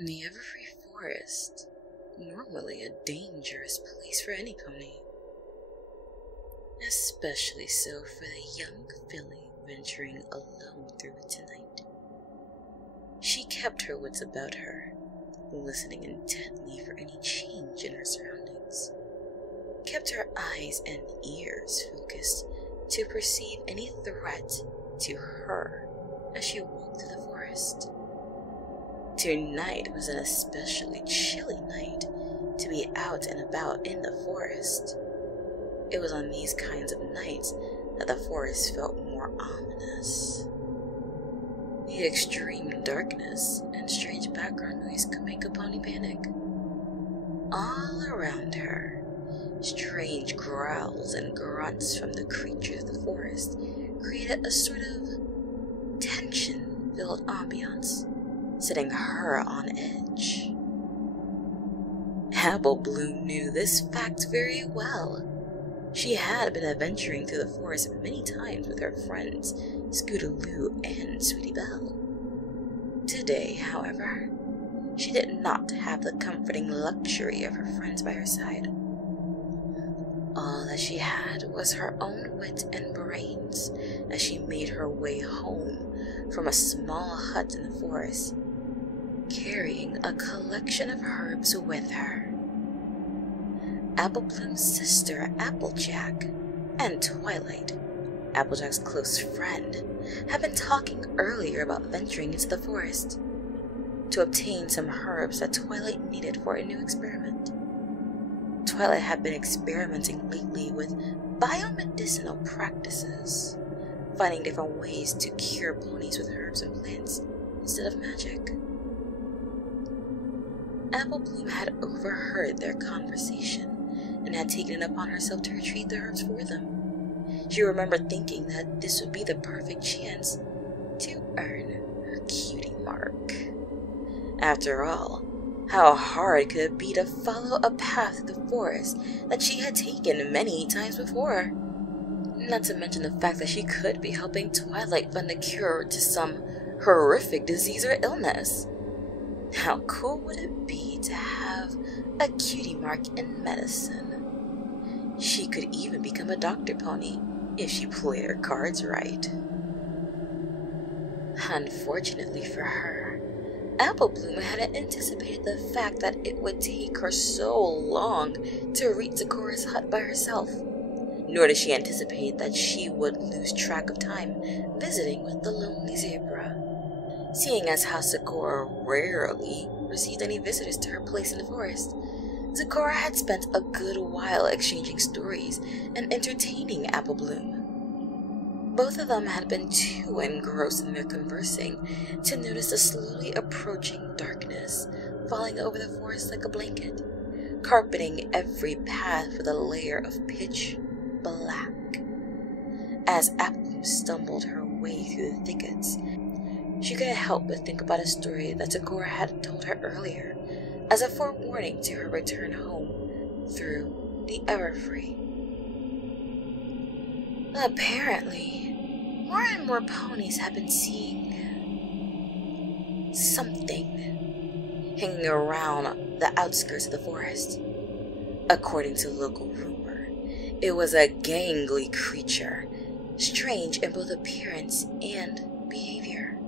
The Everfree forest, normally a dangerous place for any pony, especially so for the young filly venturing alone through it tonight. She kept her wits about her, listening intently for any change in her surroundings, kept her eyes and ears focused to perceive any threat to her as she walked through the forest. Tonight was an especially chilly night to be out and about in the forest. It was on these kinds of nights that the forest felt more ominous. The extreme darkness and strange background noise could make a pony panic. All around her, strange growls and grunts from the creatures of the forest created a sort of tension-filled ambiance, setting her on edge. Apple Bloom knew this fact very well. She had been adventuring through the forest many times with her friends Scootaloo and Sweetie Belle. Today, however, she did not have the comforting luxury of her friends by her side. All that she had was her own wit and brains as she made her way home from a small hut in the forest, carrying a collection of herbs with her. Apple Bloom's sister, Applejack, and Twilight, Applejack's close friend, had been talking earlier about venturing into the forest to obtain some herbs that Twilight needed for a new experiment. Twilight had been experimenting lately with biomedicinal practices, finding different ways to cure ponies with herbs and plants instead of magic. Apple Bloom had overheard their conversation and had taken it upon herself to retrieve the herbs for them. She remembered thinking that this would be the perfect chance to earn her cutie mark. After all, how hard could it be to follow a path through the forest that she had taken many times before? Not to mention the fact that she could be helping Twilight find a cure to some horrific disease or illness. How cool would it be to have a cutie mark in medicine? She could even become a doctor pony if she played her cards right. Unfortunately for her, Apple Bloom hadn't anticipated the fact that it would take her so long to reach Zecora's hut by herself, nor did she anticipate that she would lose track of time visiting with the lonely zebra. Seeing as how Zecora rarely received any visitors to her place in the forest, Zecora had spent a good while exchanging stories and entertaining Apple Bloom. Both of them had been too engrossed in their conversing to notice the slowly approaching darkness falling over the forest like a blanket, carpeting every path with a layer of pitch black. As Apple Bloom stumbled her way through the thickets, she couldn't help but think about a story that Zecora had told her earlier as a forewarning to her return home through the Everfree. Apparently, more and more ponies have been seeing something hanging around the outskirts of the forest. According to local rumor, it was a gangly creature, strange in both appearance and behavior,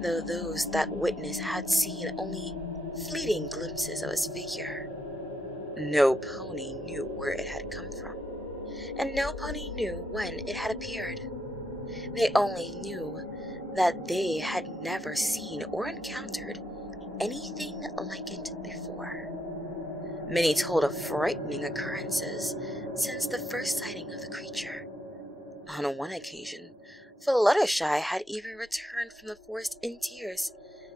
though those that witnessed had seen only fleeting glimpses of its figure. No pony knew where it had come from, and no pony knew when it had appeared. They only knew that they had never seen or encountered anything like it before. Many told of frightening occurrences since the first sighting of the creature. On one occasion, Fluttershy had even returned from the forest in tears,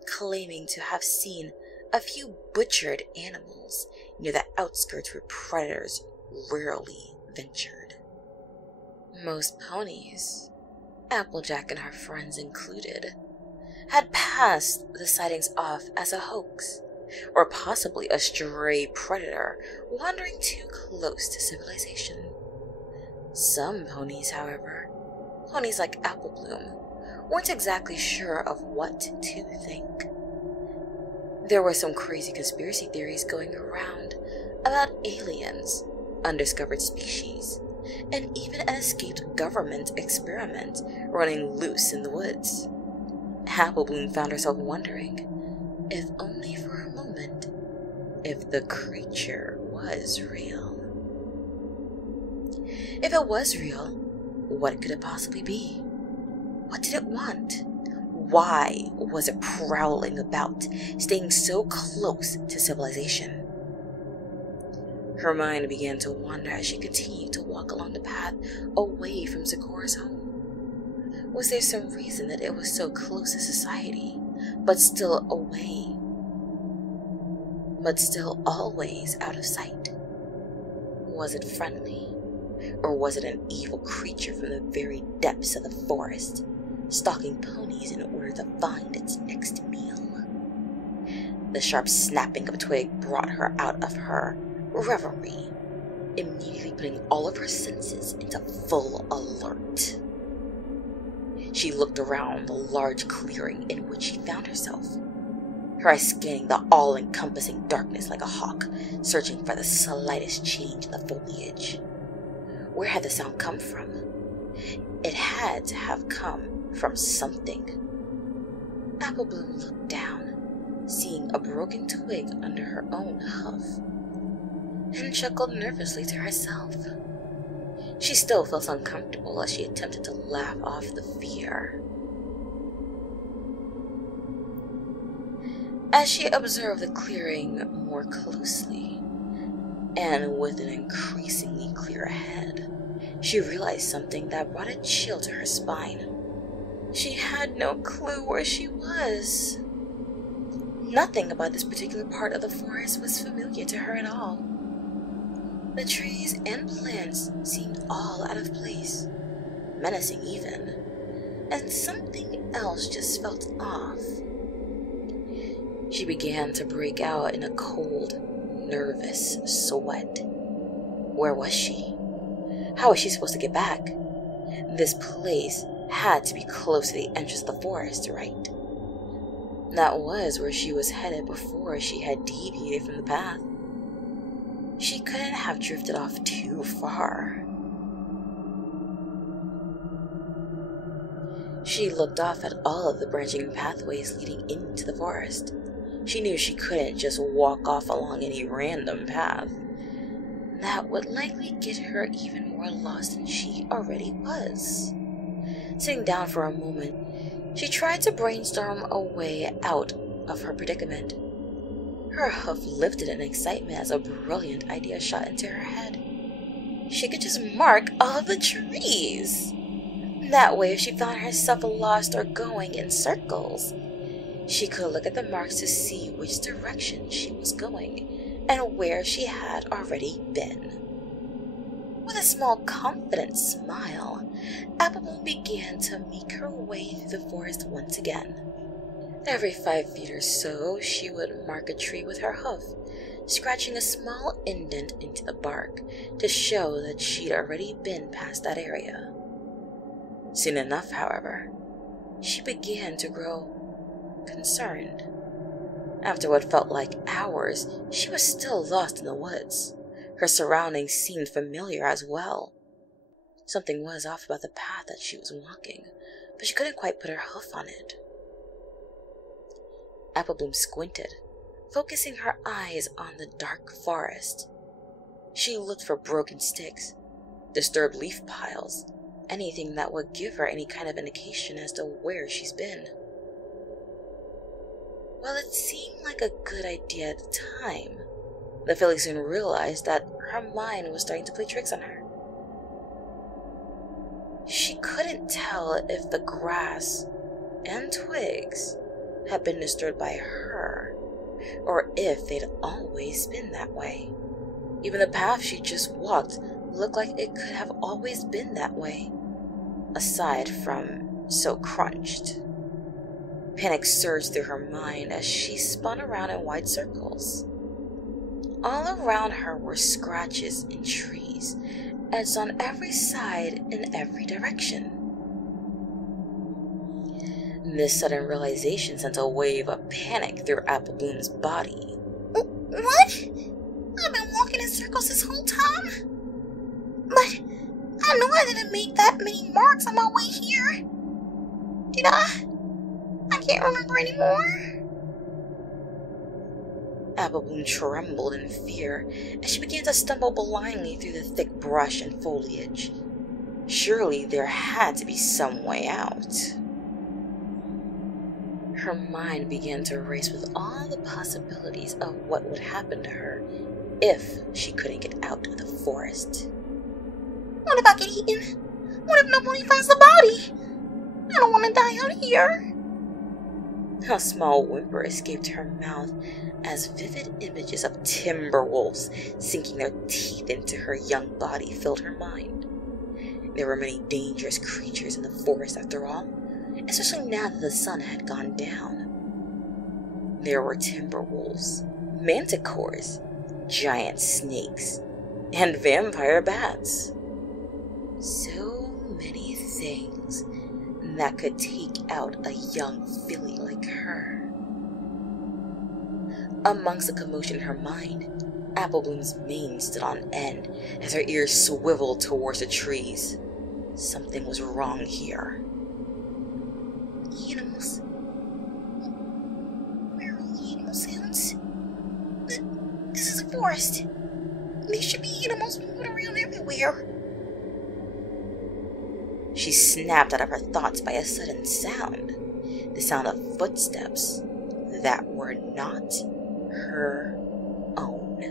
claiming to have seen a few butchered animals near the outskirts where predators rarely ventured. Most ponies, Applejack and her friends included, had passed the sightings off as a hoax, or possibly a stray predator wandering too close to civilization. Some ponies, however, ponies like Apple Bloom, weren't exactly sure of what to think. There were some crazy conspiracy theories going around about aliens, undiscovered species, and even an escaped government experiment running loose in the woods. Applebloom found herself wondering, if only for a moment, if the creature was real. If it was real, what could it possibly be? What did it want? Why was it prowling about, staying so close to civilization? Her mind began to wander as she continued to walk along the path away from Zecora's home. Was there some reason that it was so close to society, but still away? But still always out of sight? Was it friendly? Or was it an evil creature from the very depths of the forest, stalking ponies in order to find its next meal? The sharp snapping of a twig brought her out of her reverie, immediately putting all of her senses into full alert. She looked around the large clearing in which she found herself, her eyes scanning the all-encompassing darkness like a hawk, searching for the slightest change in the foliage. Where had the sound come from? It had to have come from something. Applebloom looked down, seeing a broken twig under her own hoof, and chuckled nervously to herself. She still felt uncomfortable as she attempted to laugh off the fear. As she observed the clearing more closely, and with an increasingly clear head, she realized something that brought a chill to her spine. She had no clue where she was. Nothing about this particular part of the forest was familiar to her at all. The trees and plants seemed all out of place, menacing even, and something else just felt off. She began to break out in a cold, nervous sweat. Where was she? How was she supposed to get back? This place had to be close to the entrance of the forest, right? That was where she was headed before she had deviated from the path. She couldn't have drifted off too far. She looked off at all of the branching pathways leading into the forest. She knew she couldn't just walk off along any random path. That would likely get her even more lost than she already was. Sitting down for a moment, she tried to brainstorm a way out of her predicament. Her hoof lifted in excitement as a brilliant idea shot into her head. She could just mark all of the trees. That way, if she found herself lost or going in circles, she could look at the marks to see which direction she was going and where she had already been. With a small, confident smile, Applebloom began to make her way through the forest once again. Every 5 feet or so, she would mark a tree with her hoof, scratching a small indent into the bark to show that she'd already been past that area. Soon enough, however, she began to grow concerned. After what felt like hours, she was still lost in the woods. Her surroundings seemed familiar as well. Something was off about the path that she was walking, but she couldn't quite put her hoof on it. Applebloom squinted, focusing her eyes on the dark forest. She looked for broken sticks, disturbed leaf piles, anything that would give her any kind of indication as to where she's been. While it seemed like a good idea at the time, the filly soon realized that her mind was starting to play tricks on her. She couldn't tell if the grass and twigs had been disturbed by her, or if they'd always been that way. Even the path she just walked looked like it could have always been that way, aside from so crunched. Panic surged through her mind as she spun around in wide circles. All around her were scratches in trees, edged on every side in every direction. This sudden realization sent a wave of panic through Apple Bloom's body. What? I've been walking in circles this whole time? But I know I didn't make that many marks on my way here. Did I? I can't remember anymore. Apple Bloom trembled in fear as she began to stumble blindly through the thick brush and foliage. Surely there had to be some way out. Her mind began to race with all the possibilities of what would happen to her if she couldn't get out of the forest. What if I get eaten? What if nobody finds the body? I don't want to die out here. A small whimper escaped her mouth as vivid images of timber wolves sinking their teeth into her young body filled her mind. There were many dangerous creatures in the forest after all, especially now that the sun had gone down. There were timber wolves, manticores, giant snakes, and vampire bats. So many things that could take out a young filly like her. Amongst the commotion in her mind, Apple Bloom's mane stood on end as her ears swiveled towards the trees. Something was wrong here. Animals? Where are all the animal sounds? This is a forest. There should be animals moving around everywhere. She snapped out of her thoughts by a sudden sound. The sound of footsteps that were not her own.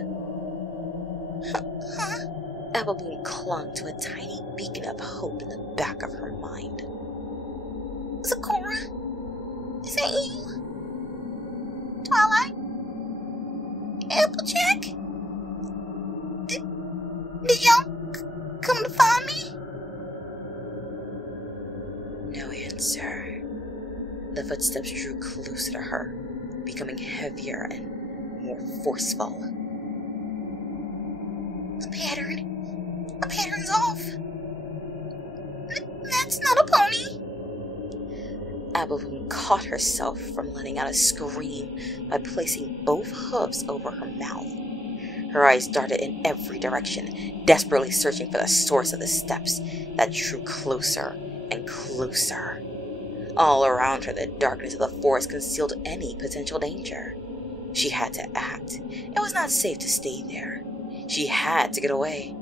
Huh? Apple Bloom clung to a tiny beacon of hope in the back of her mind. Zecora? Is that you? Twilight? Applejack? Did y'all come to find me? No answer. The footsteps drew closer to her, becoming heavier and more forceful. The pattern's off. That's not a pony. Apple Bloom caught herself from letting out a scream by placing both hooves over her mouth. Her eyes darted in every direction, desperately searching for the source of the steps that drew closer and closer. All around her, the darkness of the forest concealed any potential danger. She had to act. It was not safe to stay there. She had to get away.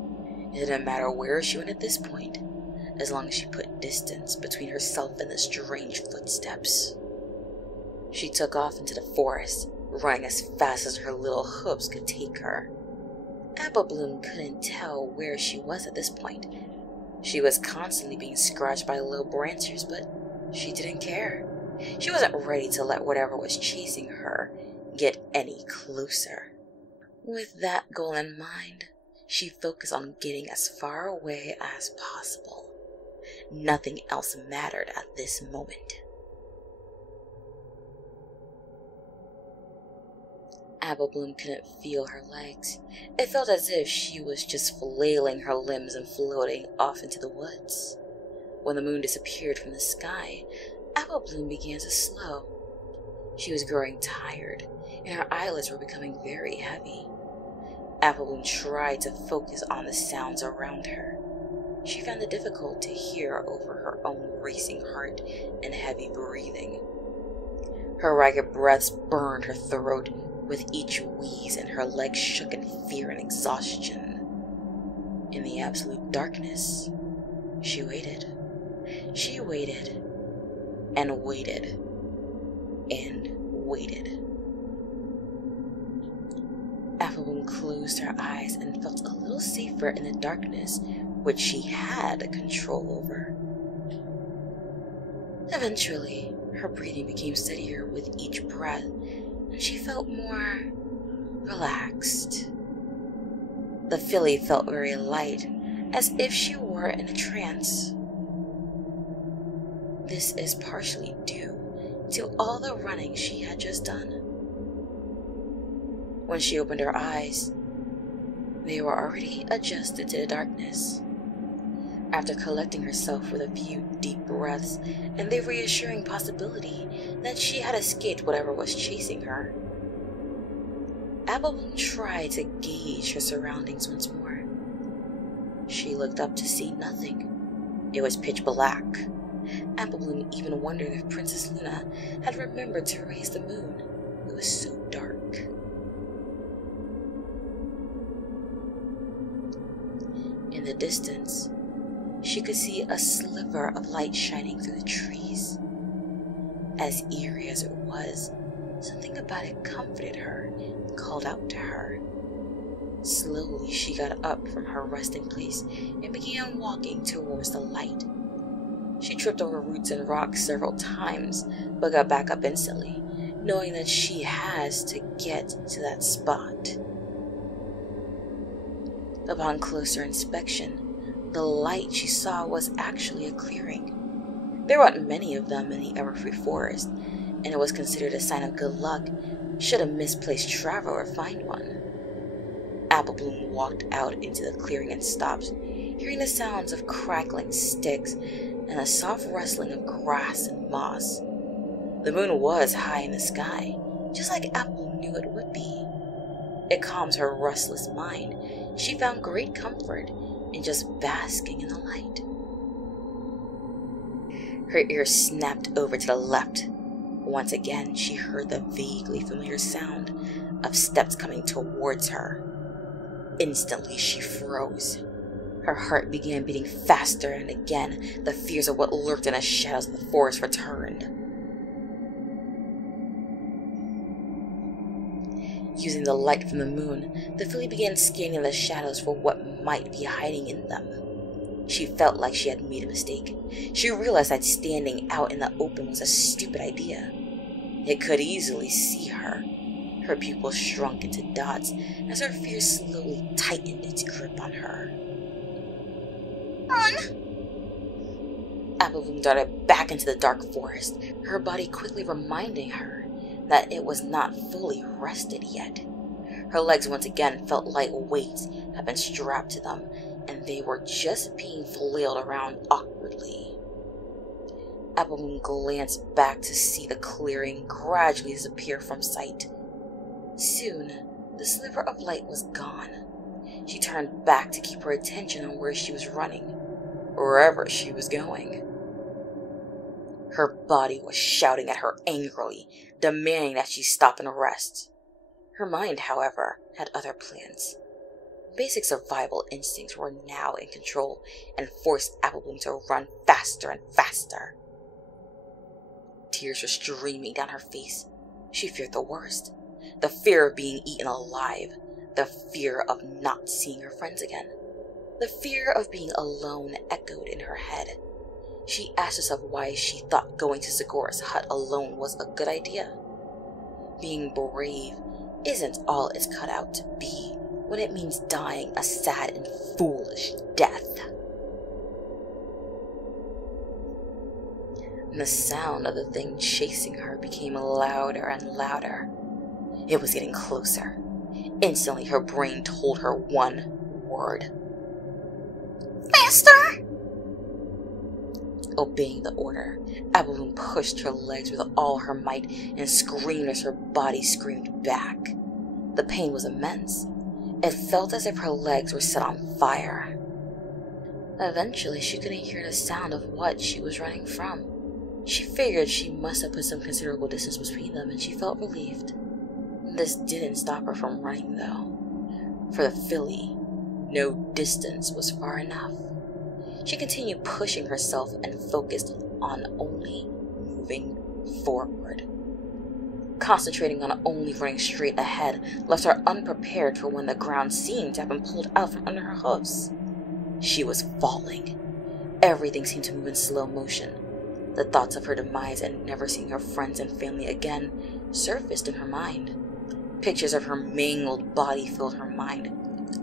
It didn't matter where she went at this point, as long as she put distance between herself and the strange footsteps. She took off into the forest, running as fast as her little hooves could take her. Apple Bloom couldn't tell where she was at this point. She was constantly being scratched by low branches, but she didn't care. She wasn't ready to let whatever was chasing her get any closer. With that goal in mind, she focused on getting as far away as possible. Nothing else mattered at this moment. Apple Bloom couldn't feel her legs. It felt as if she was just flailing her limbs and floating off into the woods. When the moon disappeared from the sky, Apple Bloom began to slow. She was growing tired, and her eyelids were becoming very heavy. Apple Bloom tried to focus on the sounds around her. She found it difficult to hear over her own racing heart and heavy breathing. Her ragged breaths burned her throat with each wheeze, and her legs shook in fear and exhaustion. In the absolute darkness, she waited. She waited, and waited, and waited. Apple Bloom closed her eyes and felt a little safer in the darkness, which she had control over. Eventually, her breathing became steadier with each breath, and she felt more relaxed. The filly felt very light, as if she were in a trance. This is partially due to all the running she had just done. When she opened her eyes, they were already adjusted to the darkness. After collecting herself with a few deep breaths and the reassuring possibility that she had escaped whatever was chasing her, Applebloom tried to gauge her surroundings once more. She looked up to see nothing. It was pitch black. Applebloom even wondered if Princess Luna had remembered to raise the moon. It was so dark. In the distance, she could see a sliver of light shining through the trees. As eerie as it was, something about it comforted her and called out to her. Slowly, she got up from her resting place and began walking towards the light. She tripped over roots and rocks several times, but got back up instantly, knowing that she has to get to that spot. Upon closer inspection, the light she saw was actually a clearing. There weren't many of them in the Everfree forest, and it was considered a sign of good luck should a misplaced traveler find one. Applebloom walked out into the clearing and stopped, hearing the sounds of crackling sticks and a soft rustling of grass and moss. The moon was high in the sky, just like Applebloom knew it would be. It calmed her restless mind. She found great comfort in just basking in the light. Her ears snapped over to the left. Once again, she heard the vaguely familiar sound of steps coming towards her. Instantly, she froze. Her heart began beating faster, and again, the fears of what lurked in the shadows of the forest returned. Using the light from the moon, the filly began scanning the shadows for what might be hiding in them. She felt like she had made a mistake. She realized that standing out in the open was a stupid idea. It could easily see her. Her pupils shrunk into dots as her fear slowly tightened its grip on her. Run! Applebloom darted back into the dark forest, her body quickly reminding her that it was not fully rested yet. Her legs once again felt like weights had been strapped to them, and they were just being flailed around awkwardly. Applebloom glanced back to see the clearing gradually disappear from sight. Soon, the sliver of light was gone. She turned back to keep her attention on where she was running, wherever she was going. Her body was shouting at her angrily, demanding that she stop and rest. Her mind, however, had other plans. Basic survival instincts were now in control and forced Applebloom to run faster and faster. Tears were streaming down her face. She feared the worst. The fear of being eaten alive. The fear of not seeing her friends again. The fear of being alone echoed in her head. She asked herself why she thought going to Zecora's hut alone was a good idea. Being brave isn't all it's cut out to be when it means dying a sad and foolish death. And the sound of the thing chasing her became louder and louder. It was getting closer. Instantly, her brain told her one word. Faster! Obeying the order, Applebloom pushed her legs with all her might and screamed as her body screamed back. The pain was immense. It felt as if her legs were set on fire. Eventually, she couldn't hear the sound of what she was running from. She figured she must have put some considerable distance between them, and she felt relieved. This didn't stop her from running, though. For the filly, no distance was far enough. She continued pushing herself and focused on only moving forward. Concentrating on only running straight ahead left her unprepared for when the ground seemed to have been pulled out from under her hoofs. She was falling. Everything seemed to move in slow motion. The thoughts of her demise and never seeing her friends and family again surfaced in her mind. Pictures of her mangled body filled her mind.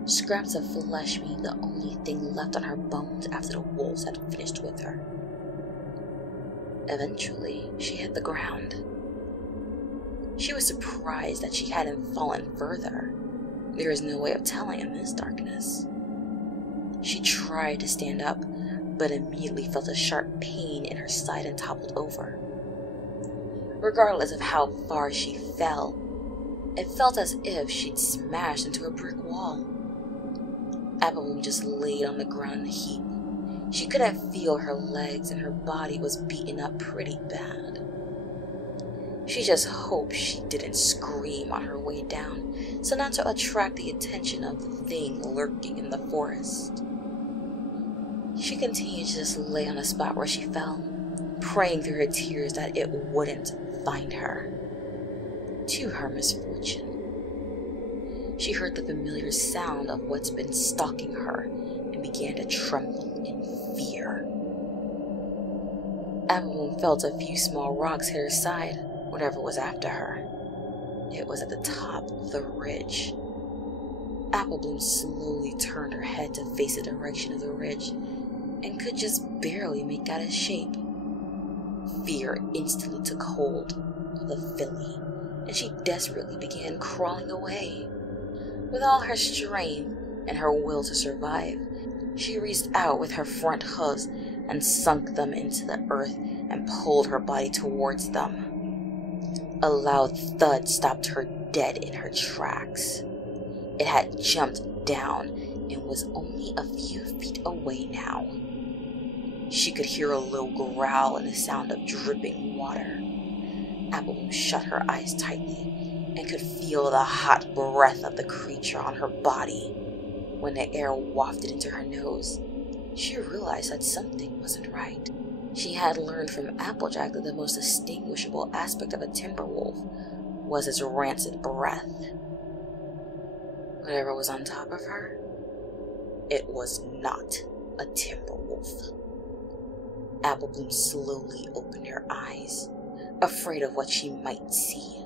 Scraps of flesh being the only thing left on her bones after the wolves had finished with her. Eventually, she hit the ground. She was surprised that she hadn't fallen further. There was no way of telling in this darkness. She tried to stand up, but immediately felt a sharp pain in her side and toppled over. Regardless of how far she fell, it felt as if she'd smashed into a brick wall. Applebloom just laid on the ground in a heap. She couldn't feel her legs and her body was beaten up pretty bad. She just hoped she didn't scream on her way down, so not to attract the attention of the thing lurking in the forest. She continued to just lay on the spot where she fell, praying through her tears that it wouldn't find her. To her misfortune, she heard the familiar sound of what's been stalking her and began to tremble in fear. Applebloom felt a few small rocks hit her side, whatever was after her. It was at the top of the ridge. Applebloom slowly turned her head to face the direction of the ridge and could just barely make out its shape. Fear instantly took hold of the filly, and she desperately began crawling away. With all her strength and her will to survive, she reached out with her front hooves and sunk them into the earth and pulled her body towards them. A loud thud stopped her dead in her tracks. It had jumped down and was only a few feet away now. She could hear a low growl and the sound of dripping water. Applebloom shut her eyes tightly and could feel the hot breath of the creature on her body. When the air wafted into her nose, she realized that something wasn't right. She had learned from Applejack that the most distinguishable aspect of a timber wolf was its rancid breath. Whatever was on top of her, it was not a timber wolf. Applebloom slowly opened her eyes, afraid of what she might see.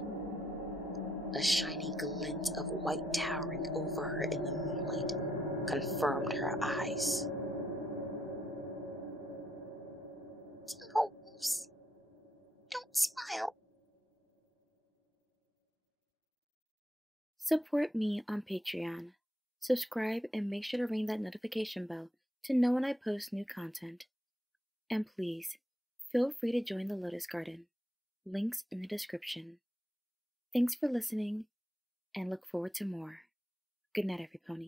A shiny glint of white towering over her in the moonlight confirmed her eyes. Timberwolves, don't smile. Support me on Patreon. Subscribe and make sure to ring that notification bell to know when I post new content. And please, feel free to join the Lotus Garden. Links in the description. Thanks for listening, and look forward to more. Good night, every pony.